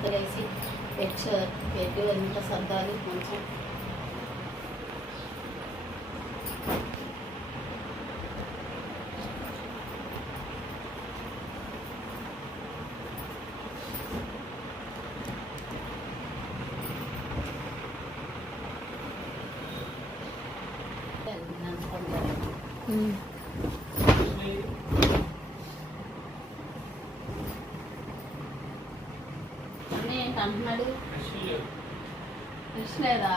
అన్నీ మడతలేసి eggs egg ఎంత సర్దాలి కొంచెం అన్నీ అంటున్నాడు? ఫిష్ లేదా.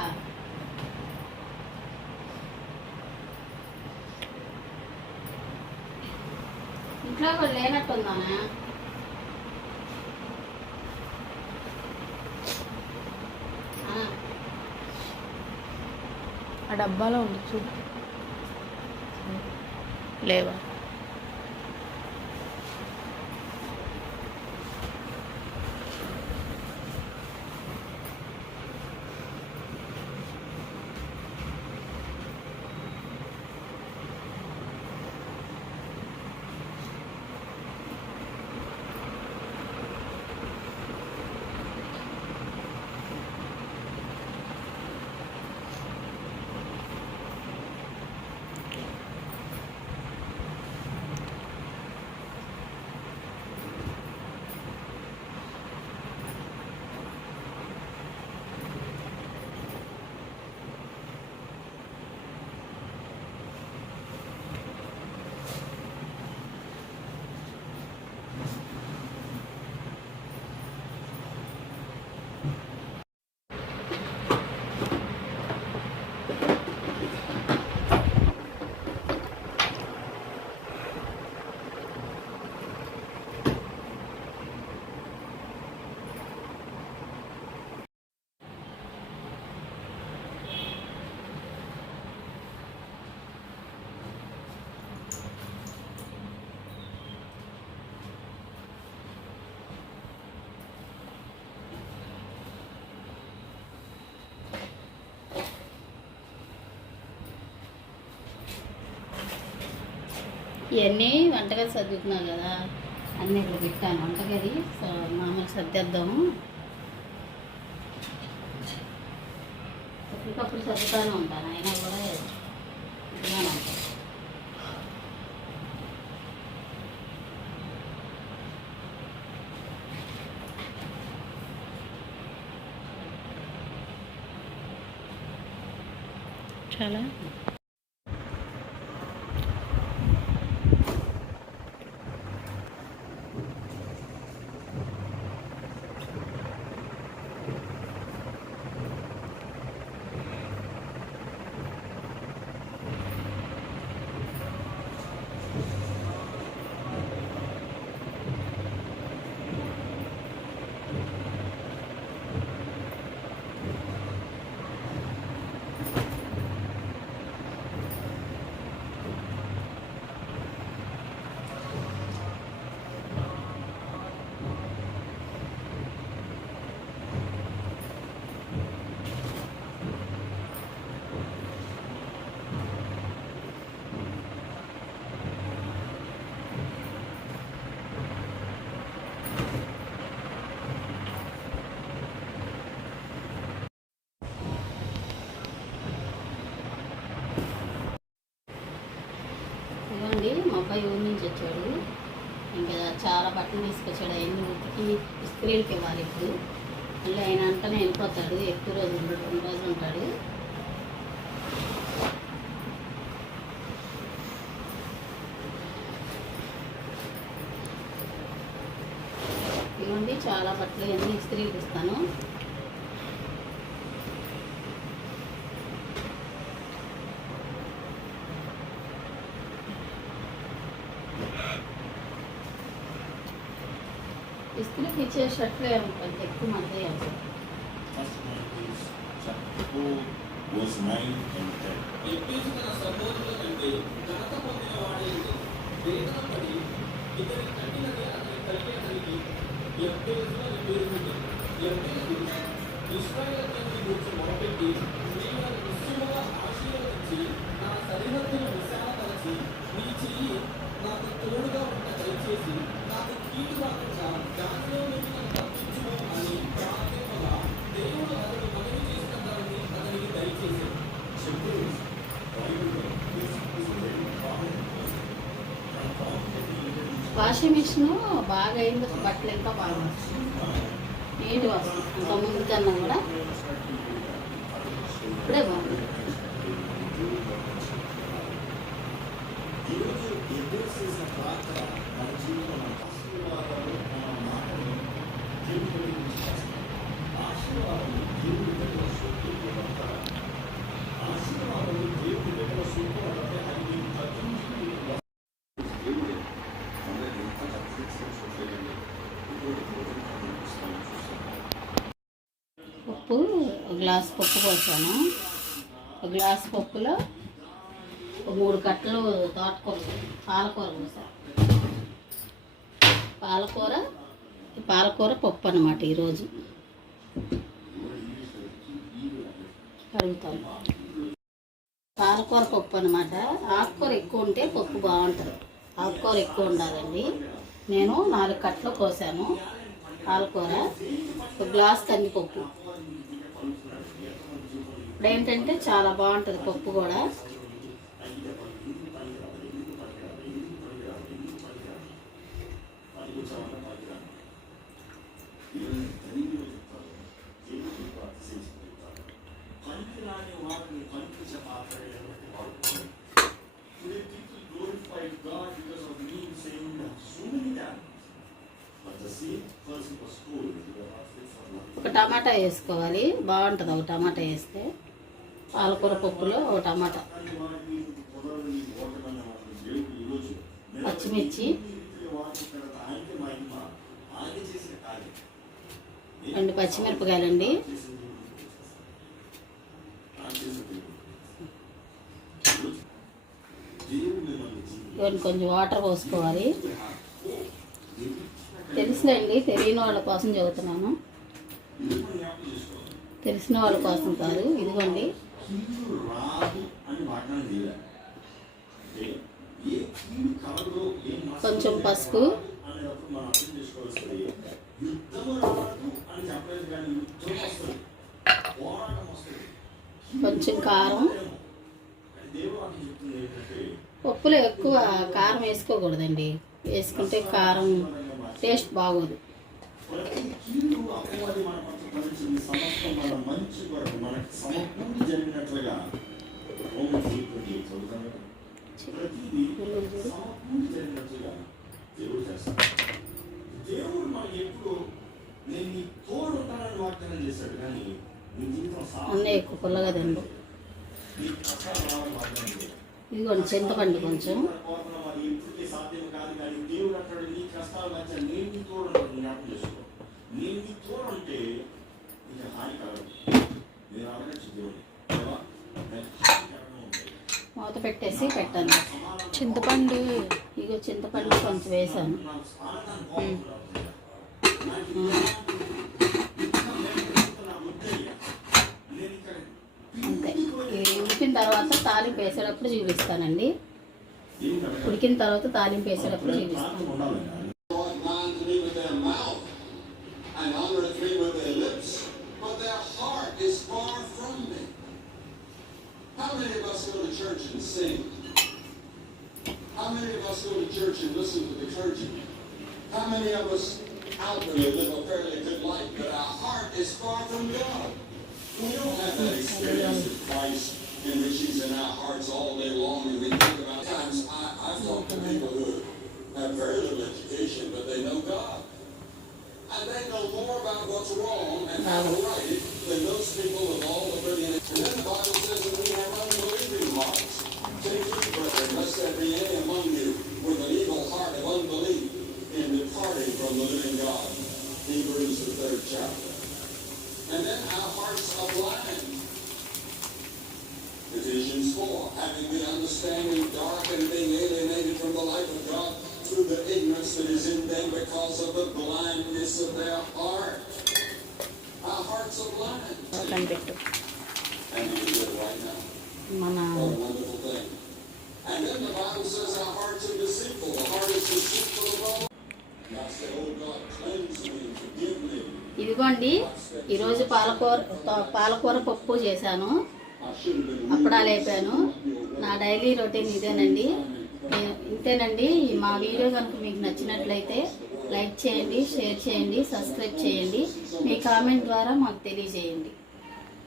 ఇంట్లో కూడా లేనట్టుందానా? ఆ, ఆ డబ్బాలో ఉంది చూడు. లేవా? ఇవన్నీ వంటగది సర్దుతున్నావు కదా అన్నీ ఇక్కడ పెట్టాను. వంటగది సో మామూలు సర్దేద్దాము. ఎప్పటికప్పుడు సర్దుతానే ఉంటాను అయినా కూడా ఇట్లానే ఉంటాను చాలా ఇవ్వండి మా అబ్బాయి ఊరి నుంచి వచ్చాడు ఇంకా చాలా బట్టలు తీసుకొచ్చాడు. అవన్నీ ఉతికి ఇస్త్రీలకి ఇవ్వాలి ఇప్పుడు. మళ్ళీ ఆయన అంటనే వెళ్ళిపోతాడు. ఎక్కువ రోజులు ఉండడు రెండు రోజులు ఉంటాడు. ఇవ్వండి చాలా బట్టలు అన్నీ స్త్రీలకు ఇస్తాను. ఇస్త్రీకి ఇచ్చే షర్ట్లు ఏముంటుంది ఎక్కువ మంది First one is chapter washing machine బాగా అయింది. బట్టలు ఇంకా బాగా నీట్ వస్తుంది ఇంకా ముందు కన్నా కూడా ఇప్పుడే బాగుంది. పాత్ర మన జీవితంలో ఆశీర్వాదాలు మన మాటలు దేవుడి ఆశీర్వాదాలు దేవుడి దగ్గర సూక్తులు ఆశీర్వాదాలు దేవుడి దగ్గర సూక్తులు అంటే అది మీకు తగ్గించి దేవుడే అందరికీ ఎంత తగ్గించలేదండి ఇంకోటి చూస్తాను పప్పు ఒక గ్లాస్ పప్పు పోసాను ఒక గ్లాస్ పప్పులో ఒక మూడు కట్టలు తోటకూర పాలకూర పోసాను పాలకూర పాలకూర పప్పు అనమాట ఈరోజు. కడుగుతాను. పాలకూర పప్పు అనమాట ఆకుకూర ఎక్కువ ఉంటే పప్పు బాగుంటుంది. ఆకుకూర ఎక్కువ ఉండాలండి. నేను నాలుగు కట్టలు కోసాను. పాలకూర ఒక గ్లాస్ కందిపప్పు. ఏంటంటే చాలా బాగుంటుంది పప్పు కూడా. ఒక టమాటా వేసుకోవాలి. బాగుంటుంది ఒక టమాటా వేస్తే. పాలకూర పప్పులో టమాటా. పచ్చిమిర్చి. రెండు పచ్చిమిరపకాయలండి. కొంచెం వాటర్ పోసుకోవాలి. తెలుసులేండి తెలియని వాళ్ళ కోసం చెబుతున్నాను తెలిసిన వాళ్ళ కోసం కాదు ఇదిగోండి. కీడు రాదు అని వాగ్దానం చేయాలి అంటే ఏ కీడు కలగదో ఏం కొంచెం పసుపు. అనేటప్పుడు మనం అర్థం చేసుకోవాల్సింది యుద్ధము రాదు అని చెప్పలేదు కానీ యుద్ధం వస్తుంది. పోరాటం వస్తుంది. కొంచెం కారం. దేవుడు వాక్యం చెప్తుంది ఏంటంటే పప్పులో ఎక్కువ కారం వేసుకోకూడదండి. వేసుకుంటే కారం టేస్ట్ బాగోదు. మన పట్ల సమస్తం మన మంచి కొరకు మనకు సమకూడి జరిగినట్లుగా రోమన్ చూపుతుంది చదువుతాను కదా. ప్రతిదీ సమకూడి జరిగినట్లుగా దేవుడు చేస్తాడు దేవుడు మనకి ఎప్పుడు నేను నీ తోడు ఉంటానని వాగ్దానం చేశాడు కానీ నీ జీవితం అన్నీ ఎక్కువ పుల్లగా తిండు నీ కష్టాలు రావాలని వాగ్దానం చేయలేదు. ఇదిగోండి చింతపండు కొంచెం సాధ్యం కాదు కానీ దేవుడు అంటాడు నీ కష్టాలు వచ్చా నేను నీ తోడు జ్ఞాపకం చేసుకో నేను నీ తోడు అంటే మూత పెట్టేసి పెట్టాను. చింతపండు. ఇగో చింతపండు కొంచెం వేసాను. అంతే. ఇది ఉడికిన తర్వాత తాలింపు వేసేటప్పుడు చూపిస్తానండి. ఉడికిన తర్వాత తాలింపు వేసేటప్పుడు చూపిస్తాను. How many of us go to church and sing? How many of us go to church and listen to the clergy? How many of us outwardly live a fairly good life, but our heart is far from God? We don't have that experience of Christ in which He's in our hearts all day long, and we think about times I, I've talked to people who have very little education, but they know God. And they know more about what's wrong and how to right it through the ignorance that is in them because of the blindness of their heart. Our hearts are blind. And you do it right now. What a wonderful thing. And then the Bible says our hearts are deceitful. The heart is deceitful of all. And I say, oh God, cleanse me and forgive me. ఇదిగోండి ఈరోజు పాలకూర పాలకూర పప్పు చేశాను అప్పడాలు వేపాను నా daily routine ఇదేనండి ఇంతేనండి. మా వీడియో కనుక మీకు నచ్చినట్లయితే లైక్ చేయండి షేర్ చేయండి సబ్స్క్రైబ్ చేయండి. మీ కామెంట్ ద్వారా మాకు తెలియజేయండి.